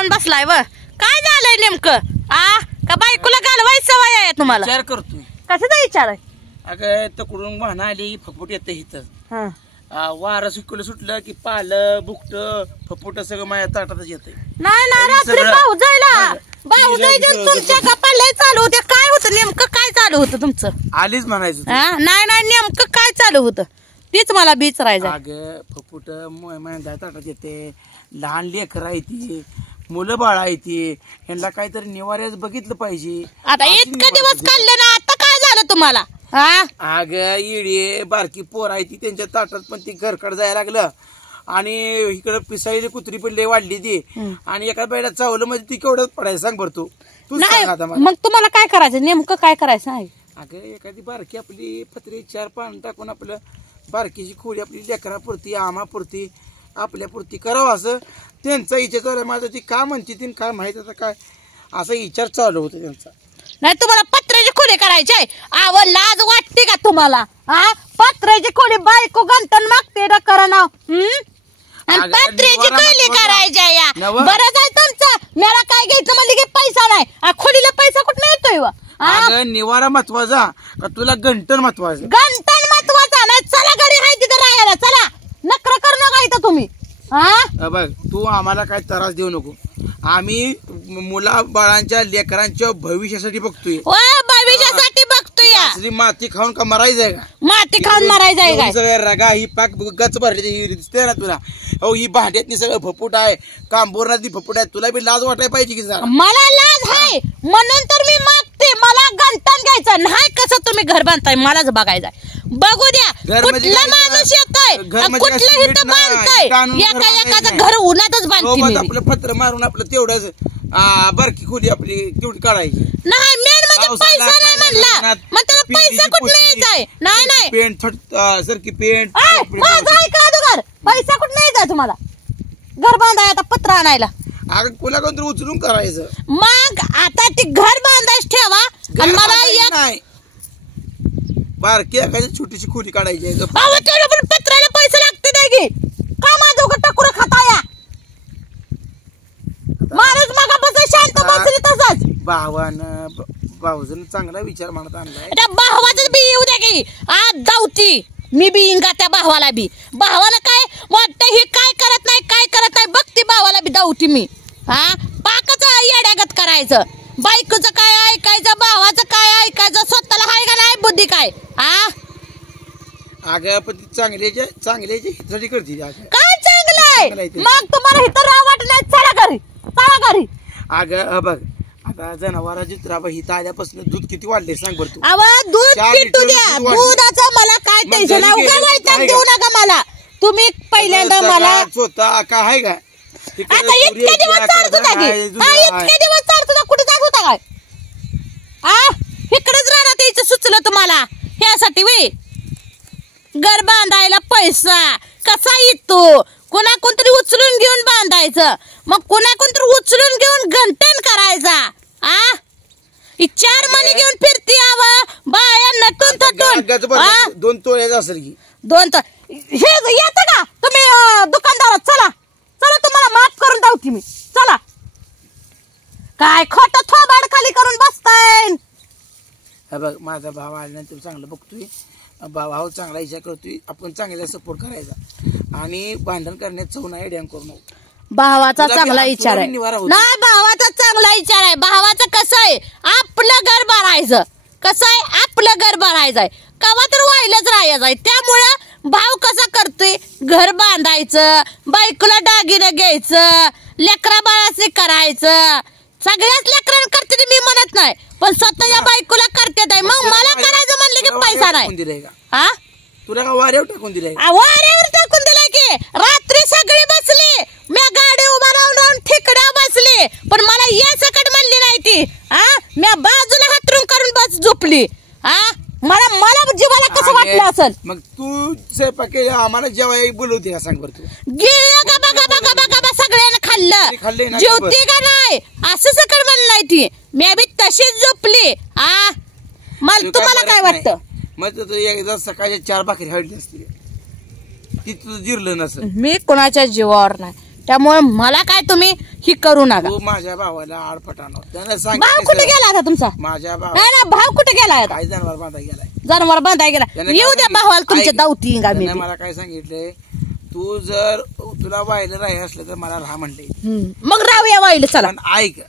लावून बसलाय व काय झालंय नेमकं का बायकोला घालवायची सवय आहे तुम्हाला विचार करतोय कशाचा विचार आहे अगं तकडून वाहन आली फपुट येते इथं वारं सुटलं की पालं बुकट फपुट सगळं माझ्या ताटातच येतंय नाही ना रात्री भाऊजाईला तुमच्या कपाळाला चालू होते काय होतं नेमकं काय चालू होतं तुमचं आलीच म्हणायचं नाही नाही नेमकं काय चालू होतं तीच मला विचारायचं अगं फपुट माझ्या ताटात येते लहान लेकर आहे ती मुलं बाळ आहे ती यांना काहीतरी निवाऱ्याच बघितलं पाहिजे आता इतका दिवस काढलं ना आता काय झालं तुम्हाला अगं इडी बारकी पोर आहे ती त्यांच्या ताटात पण ती घरकडे जायला लागलं आणि इकडे पिसाळी कुत्री पण लय वाढली ती आणि एका बाईला चावलं म्हणजे ती केवढं पडायचं सांग बरं तू सांग आता मग तुम्हाला काय करायचं नेमकं काय करायचं आहे अगं एखादी बारकी आपली पत्री 4 पान टाकून आपलं बारकीची खोली आपली लेकरापुरती आमापुरती आपल्यापुरती करावं असं त्यांचा विचार चालू आहे माझा ती काय म्हणते ती काय माहित आता काय असा विचार चालू होता त्यांचा नाही तुम्हाला पत्र्याची खोली करायची आहे लाज वाटते का तुम्हाला पत्र्याची खोली बायको गंटन मागते ना करा नाव पत्र्याची खोली करायची या बरं जाय तुमचं मला काय घ्यायचं म्हणजे की पैसा नाही खोलीला पैसा कुठं येतोय निवारा महत्वाचा का तुला गंटन महत्वाचं गंटन महत्वाचा नाही चला घरी आहे तिथं राहायला चला नकर करू नका इथं तुम्ही बघ तू आम्हाला काय त्रास देऊ नको आम्ही मुला बाळांच्या लेकरांच्या भविष्यासाठी बघतोय भविष्यासाठी बघतोय माती खाऊन का मरायचंय का माती खाऊन मरायचंय सगळ्या रगा ही पाक गच भरली दिसते ना तुला हो ही भांड्यातनी सगळं फपुट आहे कांबोरनातली फपुट आहे तुला बी लाज वाटायला पाहिजे की जरा मला लाज आहे म्हणून तर मी मागते मला गंटन घ्यायचं नाही कसं तुम्ही घर बांधताय मलाच बघायचंय बघू द्या कुठला माणूस येतोय कुठलं इथं बांधताय एकाचं घर उन्हातच बांधते आपलं पत्र मारून आपलं तेवढंच बरकी खोली आपली तेवढी काढायची नाही मेन म्हणजे पैसा नाही म्हणला मग त्याला पैसा कुठला यायचाय नाही नाही पेंट सरकी पेंट माझं ऐका घर पैसा कुठला यायचाय तुम्हाला घर बांधाय आता पत्र आणायला अगं कुला कोणतरी उचलून करायचं मग आता ते घर बांधायच ठेवा आणि मला एक बारकी एखादी छोटीशी खोली काढायची आहे पण पत्राला पैसे लागते नाही की का माझं टकुर खाताया माणूस मगापासून शांत बसली तसाच भाऊजन चांगला विचार म्हणत आणलाय त्या भावाच बी येऊ द्या की आज जाऊती मी बी इंगा त्या भावाला बी भावाला काय वाटतं हे काय करत नाही बघती भावाला बी जाऊती मी पाकच येड्यागत करायचं बायकोचं काय ऐकायचं भावाचं काय ऐकायचं स्वतःला हाय का नाही बुद्धी काय अगं पण ती चांगल्याच्या हितासाठी करते काय चांगलं आहे मग तुम्हाला इथं राह वाटत नाही चला घरी अगं बघ आता जनावरांची त्राबा हिता आल्यापासून दूध किती वाढले सांग बरं तू दूध पिटू द्या दुधाचं मला काय टेन्शन आहे उगा वैताग देऊ नका मला तुम्ही पहिल्यांदा मला स्वतः काय आहे का आता इतके दिवस चालत होता की इतके दिवस चालत होता कुठे जात होता काय इकडेच राहणार यायचं सुचलं तुम्हाला ह्यासाठी वे घर बांधायला पैसा कसा येतो कोणाकोणतरी उचलून घेऊन बांधायचं मग कोणाकोणतरी उचलून घेऊन गंटन करायचा 4 महिने घेऊन फिरती बाया नटून थटून 2 तोळ्याचं असेल की 2 हे येतं का तुम्ही दुकानदारात चला तुम्हाला माफ करून जाऊ की मी चला काय खोटं थोबाड खाली करून बसताय बघ माझा भाव आल्यानंतर चांगलं बघतोय भाव चांगला विचार करतोय आपण चांगला सपोर्ट करायचा आणि भांडण करण्यात चव नाही डॅम करू नको भावाचा चांगला विचार आहे नाही भावाचा चांगला विचार आहे भावाचं कसं आहे आपलं घर भरायचं कसं आहे आपलं घर भरायचंय कवा तर व्हायलाच राहायचंय त्यामुळं भाव कसा करतोय घर बांधायचं बायकोला दागिनं घ्यायचं लेकरा बाळाचे करायचं सगळ्याच लेकरांना करते मी म्हणत नाही पण स्वतःच्या बायकोला करते मग मला करायचं म्हणलं की पैसा नाही तुला का वाऱ्यावर टाकून दिलाय वाऱ्यावर टाकून दिलाय की रात्री सगळी बसली मी गाडी उभा राहून ठिकड्या बसली पण मला या सकट म्हणली नाही ती मी बाजूला हातरून करून बस झोपली मला जीवाला कसं वाटलं असेल मग तू स्वयंपाक आम्हाला जेवायला बोलवते का सांग बरं तू गेलं का बघा सगळ्यांना खाल्लं जेवती का नाही असं सकट म्हणलं ती मी बी तशीच झोपली मला तुम्हाला काय वाटतं मग एकदा सकाळच्या 4 भाकरी हळली असते ती तुझं जिरलं नसेल मी कोणाच्या जीवावर नाही त्यामुळे मला काय तुम्ही ही करू नका. तू माझ्या भावाला आडपटानो त्यानं भाव सांगितलं कुठे गेला आता तुमचा? माझ्या भाव नाही ना, भाव कुठे गेला? काय जनावर बांधा गेलाय, जनावर बांधाय गेला. त्यानं येऊ काय द्या सांगितलं? भावाला तुमच्या ऐक, दावती का मी त्यानं मला काय सांगितलंय, तू जर तुला वायलं राहायला असलं तर मला राहा म्हणले. मग राहूया वाईल चला. पण ऐक,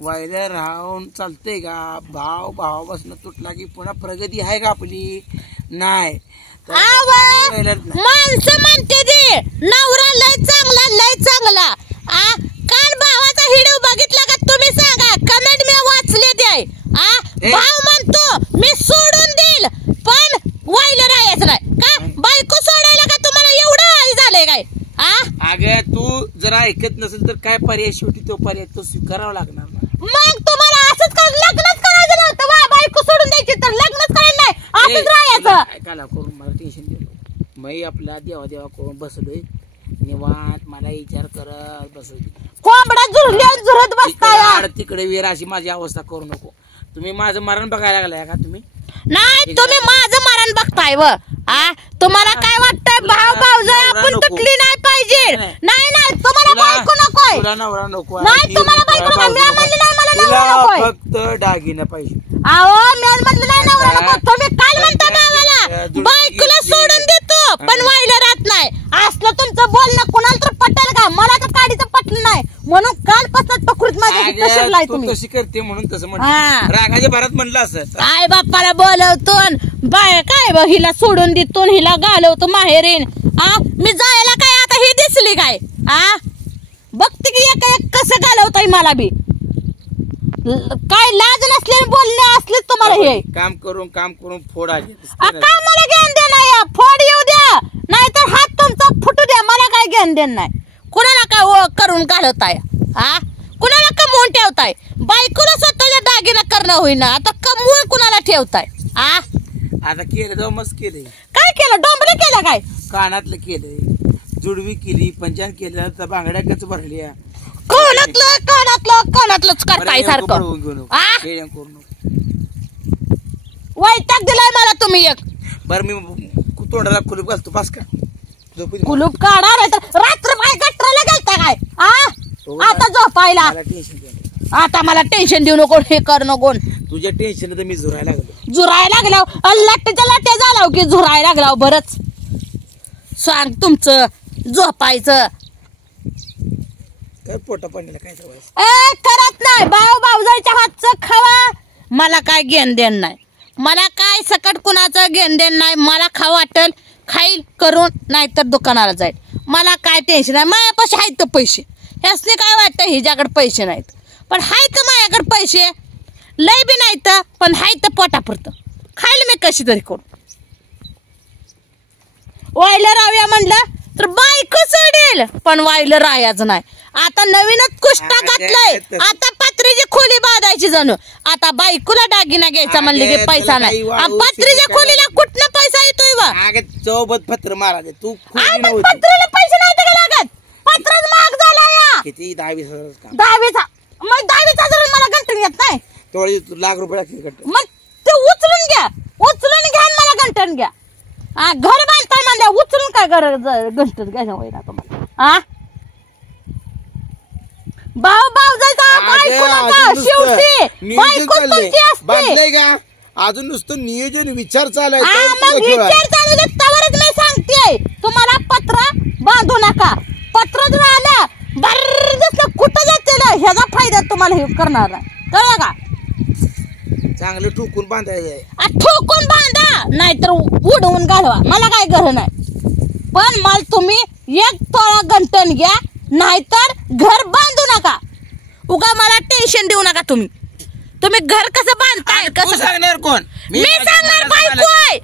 वायला राहून चालतंय का? भाव भावापासून तुटला की पुन्हा प्रगती आहे का आपली? नाही. तर आम्ही वायलाच नाही. माणसं म्हणते ते नवरा लय चांगला लय चांगला. काल भावाचा व्हिडिओ बघितला का तुम्ही? सांगा, कमेंट मी वाचले ते. भाव म्हणतो मी सोडून देईल पण वायला राहायचं नाही का? बायको सोडायला का तुम्हाला एवढं आई झालंय काय? अगं तू जर ऐकत नसेल तर काय पर्याय, शेवटी तो पर्याय तो स्वीकारावा लागणार ना. मग तुम्हाला असंच कर, लग्नच करायचं नव्हतं. बायको सोडून द्यायची तर लग्नच करायचं नाही, असंच राहायचं. ऐकायला करून मला टेन्शन दिलं. मी आपला देवा देवा करून बसलोय निवांत, मला विचार करत बसलोय. कोंबडा झुरत बसताय तिकडे वीर, अशी माझी अवस्था करू नको. तुम्ही माझं मरण बघायला लागलाय का? तुम्ही नाही, तुम्ही माझं मरण बघताय व. तुम्हाला काय वाटतंय? भाव भावजाई आपण तुटली नाही पाहिजे. नाही नाही, तुम्हाला बायको नकोय. तुला नवरा नको नाही, तुम्हाला बायको नको. मी म्हणले नाही मला नवरा नकोय. फक्त दागिनं पाहिजे. अहो मी म्हणले नाही नवरा नको. तुम्ही काल म्हणता भावाला बायकोला सोडून देतो पण वाहिलं राहत नाही. असलं तुमचं बोलणं कुणाला तर पटेल का? मला तर काडीचं पटलं नाही म्हणून कालपासून टकुरीत माझ्या तसलाय तुम्ही. तशी करते म्हणून तसं म्हणतो. रागाच्या भरात म्हणलं असं आई बाप्पाला बोलवतो बाय काय बघ हिला सोडून देतो हिला घालवतो माहेरीन. मी जायला काय आता ही दिसली काय? बघते की एक कसं घालवताय मला बी. काय लाज नसले बोलणे असले तुम्हाला. हे काम करून फोड आले. मला ज्ञान दे नाही, फोड येऊ द्या नाहीतर हात तुमचा फुटू द्या. मला काय ज्ञान देण नाही. कुणाला काय करून घालवताय? कुणाला कमवून ठेवताय? बायकोला स्वतःच्या दागिना करणं होईना, आता कमवून कुणाला ठेवताय? आता केलं तर मस्त केलंय. काय केलं? डोंबरे केलं काय? कानातलं केलंय, जुडवी केली, पंचान केलं, तर बांगड्या कच भरल्या. कानातलंच करताय सारखं. वैताग दिलाय मला तुम्ही एक. बरं मी तोंडाला कुलूप घालतो पास का? कुलूप काढा नाही तर रात्र बाय गटराला गेलता काय? आता झोपायला. आता मला टेन्शन देऊ नको, हे कर नको. तुझ्या टेन्शन तर मी झुरायला लागलो. झुरायला लागलाव लाट्याच्या लाट्या झालाव की झुरायला लागलाव. बरंच सांग तुमचं झोपायचं काय पोटा पाण्याला काय करत नाही. भावजाईच्या हातचं खावा. मला काय घेण देण नाही. मला काय सकट कुणाचं घेण देण नाही. मला खाऊ वाटेल खाईल करून, नाहीतर दुकानाला जाईल. मला काय टेन्शन नाही. माझ्यापाशी आहेत तर पैसे. ह्यासने काय वाटतं हिच्याकडे पैसे नाहीत पण आहेत माझ्याकडे पैसे. लय बी नाहीत पण हायत पोटापुरतं. खायला मी कशी तरी करू. वायला राहूया म्हणलं तर बायको सोडेल पण वायला राहायचं नाही. आता नवीनच कुष्टा घातलाय. आता पत्रीची खोली बांधायची जणू. आता बायकोला दागिना घ्यायचा म्हणले की पैसा नाही. पत्रीच्या खोलीला कुठनं पैसा येतोय बा? सोबत पत्र मारा दे तू. पत्रीला पैसे नाही का लागत? पत्रच महाग झाला या. किती? 10-20 10-20. मग 10-20 मला गंठण येत नाही. तेवढे लाख रुपये मग ते उचलून घ्या आणि मला गंठण घ्या. घर बांधताय म्हणल्या उचलून काय गंठण घ्यायचं होय ना तुम्हाला? भाव बांधलंय का? अजून नुसतं नियोजन विचार चालू आहे. विचार चालू आहे त्यावरच मी सांगते तुम्हाला पत्र बांधू नका. पत्र जर आलं बरं कुठं जाते ह्याचा फायदा तुम्हाला हे करणार कळलं का? चांगलं ठोकून बांधायचं. ठोकून बांधा नाहीतर उडवून घालवा. मला काय घर नाही पण मला तुम्ही एक तोळा गंठण घ्या नाहीतर घर बांधू नका. उगा मला टेन्शन देऊ नका. तुम्ही घर कसं बांधताय कसं सांगणार कोण? मी सांगणार बायको आहे.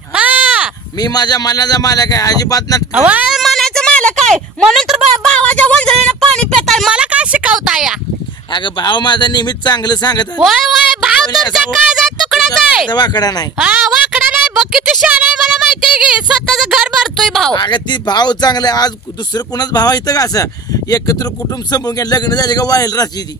मी माझ्या मनाचा मालक आहे. अजिबात मनाचं मालक आहे म्हणून तर भावाच्या वंजळीनं पाणी पिताय. मला काय शिकवताय? अगं भाव माझा नेहमीच चांगलं सांगत. होय भाव तुमचा काळजात तुकडाच आहे. वाकडा नाही. वाकडा नाही. बघ किती शहाणा आहे. मला माहितीये की स्वतःच घर भरतोय भाव. अगं ती भाव चांगलं. आज दुसरं कुणाच भाव येतं का? असं एकत्र कुटुंब समोर लग्न झाले का वाईल राहते ती.